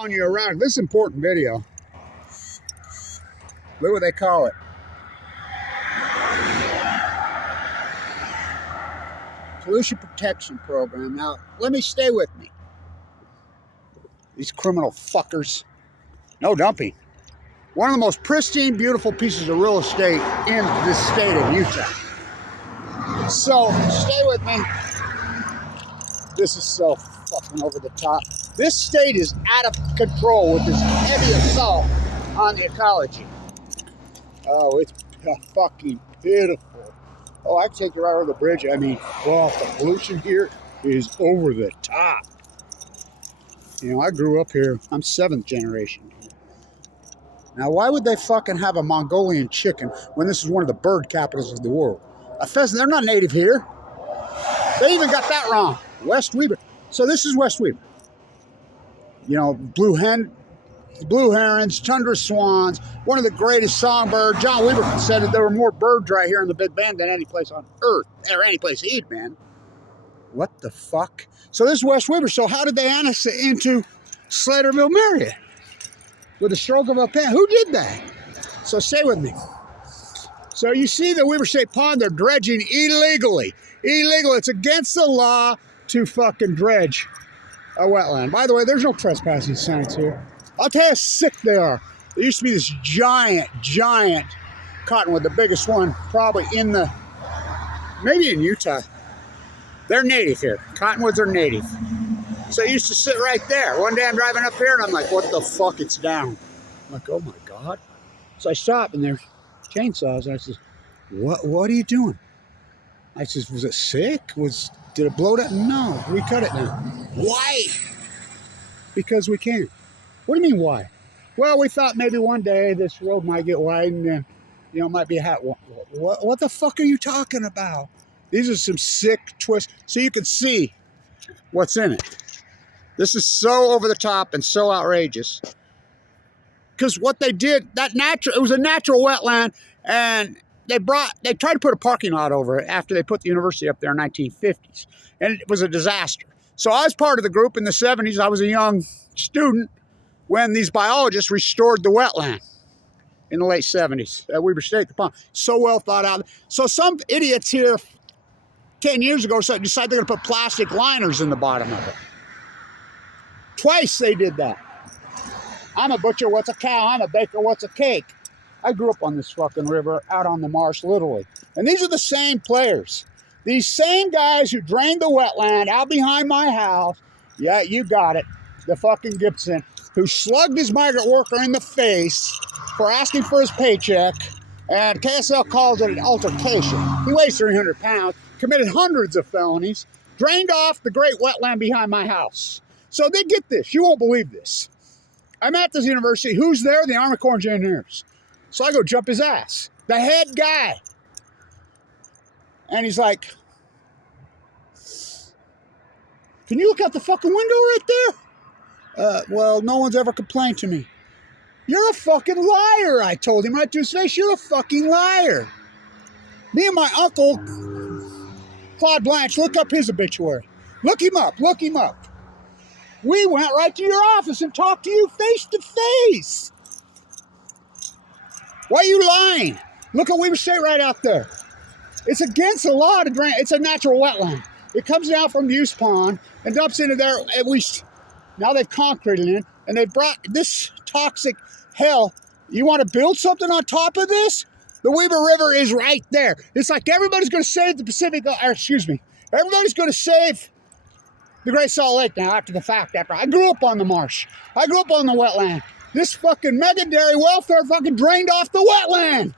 On you around. This is an important video. Look what they call it. Pollution Protection Program. Now, let me stay with me. These criminal fuckers. No dumping. One of the most pristine, beautiful pieces of real estate in this state of Utah. So, stay with me. This is so fucking over the top. This state is out of control with this heavy assault on the ecology. Oh, it's fucking pitiful. Oh, I can take you right over the bridge. I mean, well, the pollution here is over the top. You know, I grew up here. I'm 7th generation. Now, why would they fucking have a Mongolian chicken when this is one of the bird capitals of the world? A pheasant, they're not native here. They even got that wrong. West Weber. So this is West Weber. You know, blue herons, tundra swans, one of the greatest songbirds. John Weaver said that there were more birds right here in the Big Bend than any place on earth, or any place to eat, man. What the fuck? So this is West Weber. So how did they annex it into Slaterville, Marion? With a stroke of a pen. Who did that? So stay with me. So you see the Weber State Pond, they're dredging illegally. Illegal. It's against the law to fucking dredge a wetland. By the way, there's no trespassing signs here. I'll tell you how sick they are. There used to be this giant cottonwood, the biggest one probably maybe in Utah. They're native here. Cottonwoods are native. So I used to sit right there. One day I'm driving up here and I'm like, what the fuck, it's down. I'm like, oh my God. So I stop and there's chainsaws and I says, what are you doing? I says, was it sick? Did it blow that? No, we cut it now. Why? Because we can. What do you mean, why? Well, we thought maybe one day this road might get widened and, you know, it might be a hat. What the fuck are you talking about? These are some sick twists. So you can see what's in it. This is so over the top and so outrageous. Because what they did, it was a natural wetland, and they tried to put a parking lot over it after they put the university up there in the 1950s. And it was a disaster. So I was part of the group in the 70s. I was a young student when these biologists restored the wetland in the late 70s at Weber State, the pond. So well thought out. So some idiots here 10 years ago decided they're going to put plastic liners in the bottom of it. Twice they did that. I'm a butcher, what's a cow? I'm a baker, what's a cake? I grew up on this fucking river out on the marsh, literally. And these are the same players. These same guys who drained the wetland out behind my house. Yeah, you got it. The fucking Gibson, who slugged his migrant worker in the face for asking for his paycheck. And KSL calls it an altercation. He weighs 300 pounds, committed hundreds of felonies, drained off the great wetland behind my house. So they get this. You won't believe this. I'm at this university. Who's there? The Army Corps of Engineers. So I go jump his ass. The head guy. And he's like, can you look out the fucking window right there? Well, no one's ever complained to me. You're a fucking liar, I told him right to his face. You're a fucking liar. Me and my uncle, Claude Blanch, look up his obituary. Look him up. Look him up. We went right to your office and talked to you face to face. Why are you lying? Look at Weber State right out there. It's against the law to drain. It's a natural wetland. It comes down from Use Pond and dumps into there. Now they've concreted it in, and they brought this toxic hell. You want to build something on top of this? The Weber River is right there. It's like everybody's going to save the Pacific, everybody's going to save the Great Salt Lake now after the fact. I grew up on the marsh. I grew up on the wetland. This fucking mega dairy welfare fucking drained off the wetland.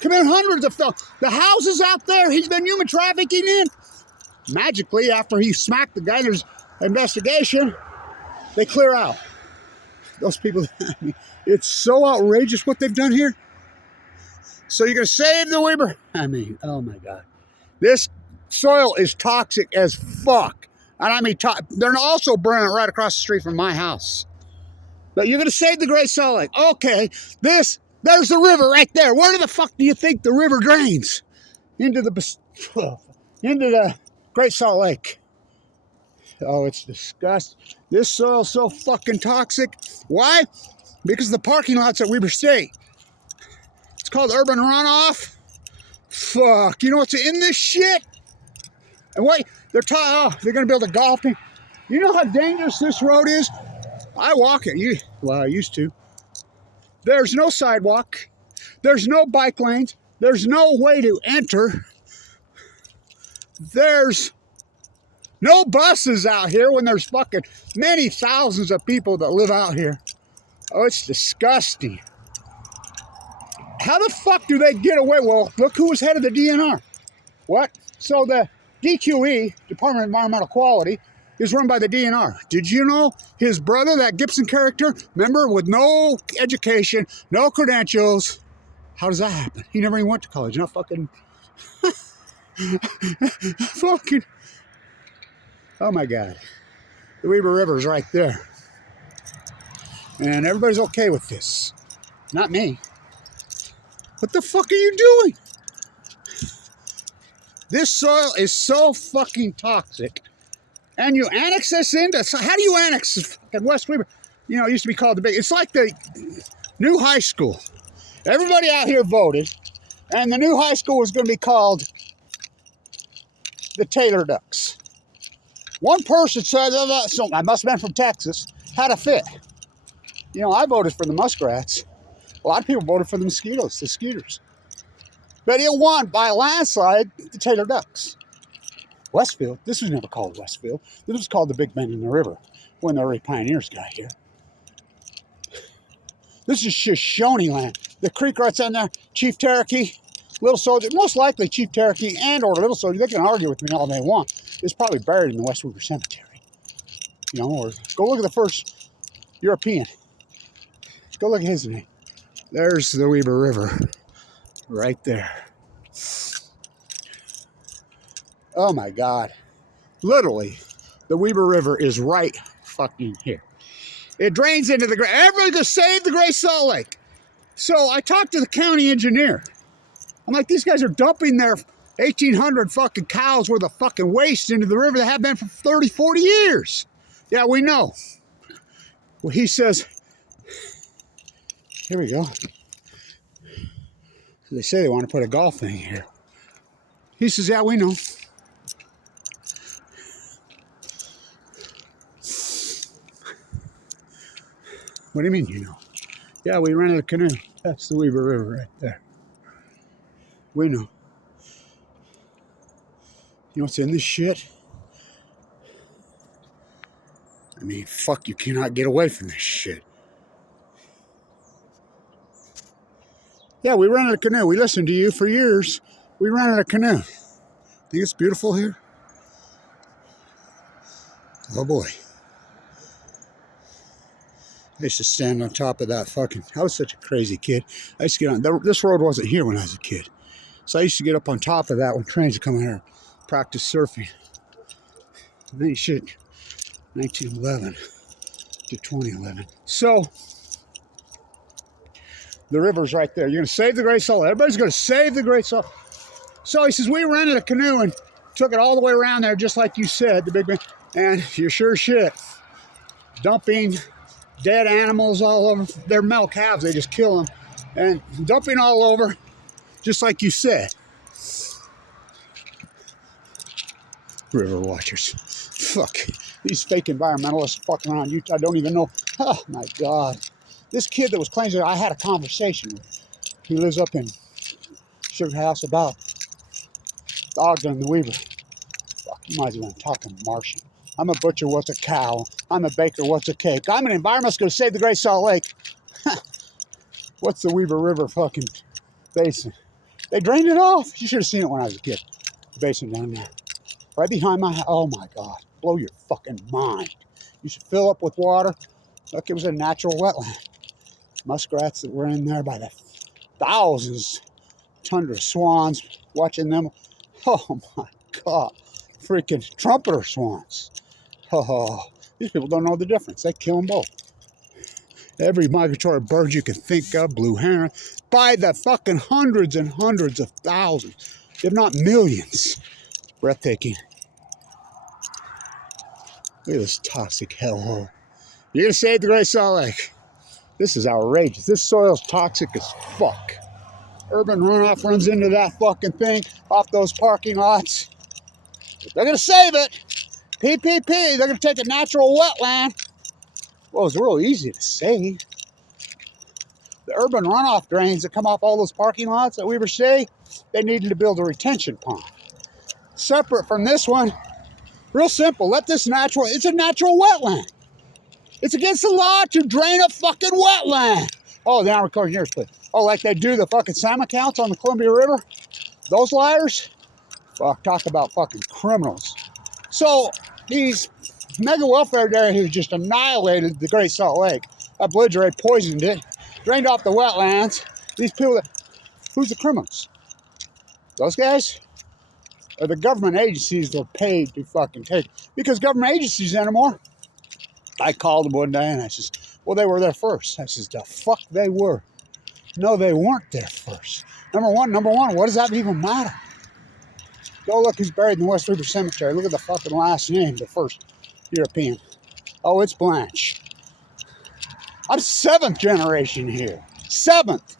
Committed hundreds of felonies. The houses out there he's been human trafficking in. Magically, after he smacked the guy, there's investigation. They clear out. Those people, I mean, it's so outrageous what they've done here. So you're going to save the Weber? I mean, oh my God. This soil is toxic as fuck. And I mean, they're also burning it right across the street from my house. But you're going to save the Great Salt Lake. Okay, there's the river right there. Where the fuck do you think the river drains? Into the Great Salt Lake. Oh, it's disgusting. This soil's so fucking toxic. Why? Because of the parking lots at Weber State. It's called urban runoff. Fuck, you know what's in this shit? And wait, they're gonna build a golf thing. You know how dangerous this road is? I walk it. Well, I used to. There's no sidewalk. There's no bike lanes. There's no way to enter. There's no buses out here when there's fucking many thousands of people that live out here. Oh, it's disgusting. How the fuck do they get away? Well, look who was head of the DNR. What? So the DQE, Department of Environmental Quality, is run by the DNR. Did you know his brother, that Gibson character, remember, with no education, no credentials? How does that happen? He never even went to college. Not fucking... fucking... Oh my God. The Weber River's right there. And everybody's okay with this. Not me. What the fuck are you doing? This soil is so fucking toxic. And you annex this into... So how do you annex West Weber? You know, it used to be called the big... It's like the new high school. Everybody out here voted. And the new high school was going to be called the Taylor Ducks. One person said, so I must have been from Texas, had a fit. You know, I voted for the muskrats. A lot of people voted for the mosquitoes, the skeeters. But it won by a landslide, the Taylor Ducks. Westfield, this was never called Westfield. This was called the Big Bend in the River when the early pioneers got here. This is Shoshone land. The creek right down there, Chief Cherokee, Little Soldier, most likely Chief Cherokee and or Little Soldier, they can argue with me all they want. It's probably buried in the West Weber Cemetery. You know, or go look at the first European. Go look at his name. There's the Weber River. Right there. Oh my God. Literally, the Weber River is right fucking here. It drains into the... Everybody's going to save the Great Salt Lake. So I talked to the county engineer. I'm like, these guys are dumping their 1,800 fucking cows worth of fucking waste into the river that have been for 30, 40 years. Yeah, we know. Well, he says, here we go. They say they want to put a golf thing here. He says, yeah, we know. What do you mean you know? Yeah, we rented a canoe. That's the Weber River right there. We know. You know what's in this shit? I mean, fuck, you cannot get away from this shit. Yeah, we rented a canoe. We listened to you for years. We rented a canoe. Think it's beautiful here? Oh boy. I used to stand on top of that fucking... I was such a crazy kid. I used to get on... This road wasn't here when I was a kid. So I used to get up on top of that when trains would come in here, practice surfing. And then shit, 1911 to 2011. So... the river's right there. You're going to save the Great Salt. Everybody's going to save the Great Salt. So he says, we rented a canoe and took it all the way around there, just like you said, the Big Bend. And you're sure shit. Dumping dead animals all over. They're male calves. They just kill them. And dumping all over, just like you said. River watchers. Fuck. These fake environmentalists fucking around Utah. I don't even know. Oh, my God. This kid that was claiming that I had a conversation with, he lives up in Sugar House about Ogden and the Weaver. Fuck, you might as well be talking Martian. I'm a butcher, what's a cow? I'm a baker, what's a cake? I'm an environmentalist going to save the Great Salt Lake. What's the Weber River fucking basin? They drained it off. You should have seen it when I was a kid. The basin down there. Right behind my house. Oh my God. Blow your fucking mind. You should fill up with water. Look, it was a natural wetland. Muskrats that were in there by the thousands. Tundra swans, watching them. Oh my God. Freaking trumpeter swans. Oh, these people don't know the difference. They kill them both. Every migratory bird you can think of, blue heron, by the fucking hundreds and hundreds of thousands, if not millions. Breathtaking. Look at this toxic hellhole. You're gonna save the Great Salt Lake. This is outrageous. This soil's toxic as fuck. Urban runoff runs into that fucking thing off those parking lots. They're gonna save it. PPP, they're gonna take a natural wetland. Well, it's real easy to save. The urban runoff drains that come off all those parking lots at Weber State, they needed to build a retention pond. Separate from this one, real simple, let this natural, it's a natural wetland. It's against the law to drain a fucking wetland. Oh, now I'm recording yours, please. Oh, like they do the fucking salmon counts on the Columbia River? Those liars? Fuck, talk about fucking criminals. So, these mega welfare there who just annihilated the Great Salt Lake, obliterated, poisoned it, drained off the wetlands. These people, who's the criminals? Those guys? Or the government agencies that are paid to fucking take? Because government agencies anymore. I called them one day and I says, well, they were there first. I says, the fuck they were. No, they weren't there first. Number one, what does that even matter? Go look who's buried in the West Weber Cemetery. Look at the fucking last name, the first European. Oh, it's Blanch. I'm 7th generation here. 7th.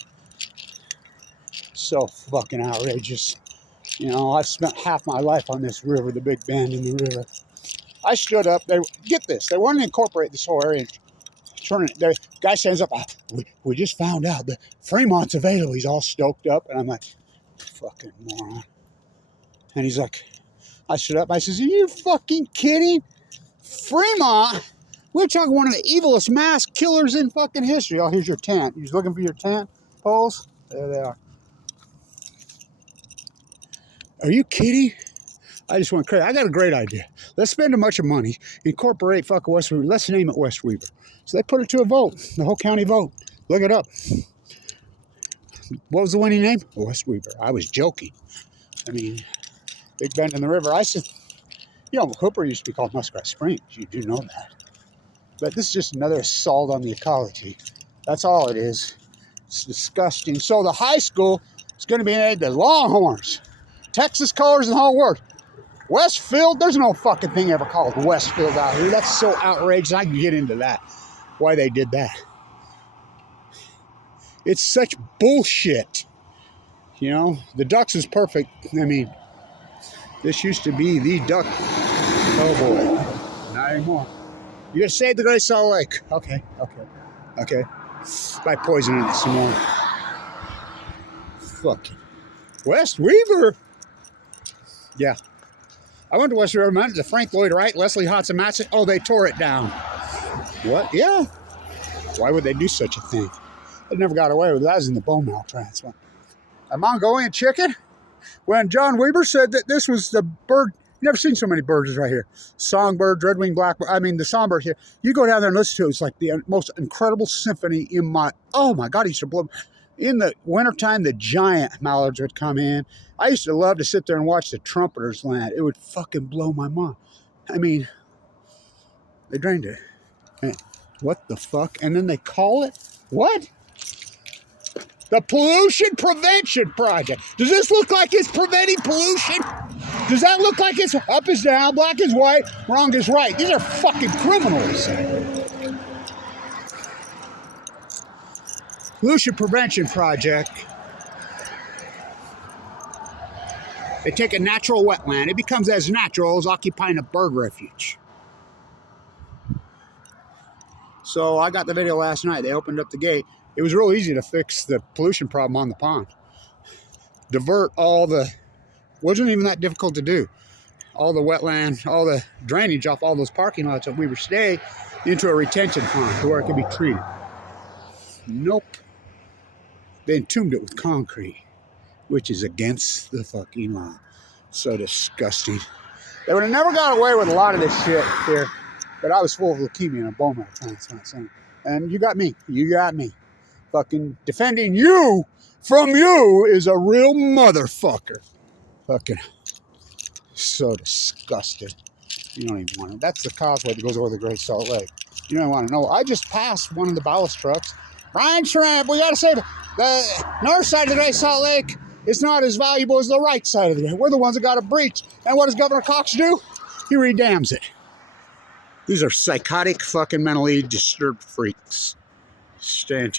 So fucking outrageous. You know, I've spent half my life on this river, the Big Bend in the river. I stood up, get this, they wanted to incorporate this whole area and turn it. The guy stands up, we just found out that Fremont's available. He's all stoked up, and I'm like, fucking moron. And he's like, I stood up, I says, are you fucking kidding? Fremont? We're talking one of the evilest mass killers in fucking history. Oh, here's your tent. You're looking for your tent poles? There they are. Are you kidding? I just went crazy. I got a great idea. Let's spend a bunch of money, incorporate fucking West Weber. Let's name it West Weber. So they put it to a vote, the whole county vote. Look it up. What was the winning name? West Weber. I was joking. I mean, Big Bend in the river. I said, you know, Hooper used to be called Muskrat Springs. You do know that. But this is just another assault on the ecology. That's all it is. It's disgusting. So the high school is going to be named the Longhorns. Texas colors and the whole world. Westfield, there's no fucking thing ever called Westfield out here. That's so outrageous. I can get into that, why they did that. It's such bullshit. You know, the Ducks is perfect. I mean, this used to be the Duck. Oh boy, not anymore. You're gonna save the Great Salt Lake. Okay. By poisoning it some more. Fucking West Weber. Yeah. I went to West Weber, man. The Frank Lloyd Wright, Leslie Hodson Matson. Oh, they tore it down. What? Yeah. Why would they do such a thing? They never got away with it. That was in the bone marrow transplant. A Mongolian chicken? When John Weber said that this was the bird, never seen so many birds right here. Songbird, red-winged blackbird. I mean, the songbird here. You go down there and listen to it. It's like the most incredible symphony in my, oh my God, it used to blow. In the wintertime, the giant mallards would come in. I used to love to sit there and watch the trumpeters land. It would fucking blow my mind. I mean, they drained it. Man, what the fuck? And then they call it, what? The Pollution Prevention Project. Does this look like it's preventing pollution? Does that look like it's up is down, black is white, wrong is right? These are fucking criminals. Pollution Prevention Project. They take a natural wetland. It becomes as natural as occupying a bird refuge. So I got the video last night. They opened up the gate. It was real easy to fix the pollution problem on the pond. Divert all the, wasn't even that difficult to do. All the wetland, all the drainage off all those parking lots at Weber State into a retention pond to where it could be treated. Nope. They entombed it with concrete, which is against the fucking law. So disgusting. They would have never got away with a lot of this shit here, but I was full of leukemia and a bone marrow transplant. And you got me. Fucking defending you from you is a real motherfucker. Fucking so disgusted. You don't even want to. That's the causeway that goes over the Great Salt Lake. You don't want to know. I just passed one of the ballast trucks. Brian Shrimp, we got to save it. The north side of the Great Salt Lake is not as valuable as the right side of the Great. We're the ones that got a breach. And what does Governor Cox do? He redams it. These are psychotic fucking mentally disturbed freaks. Stay tuned.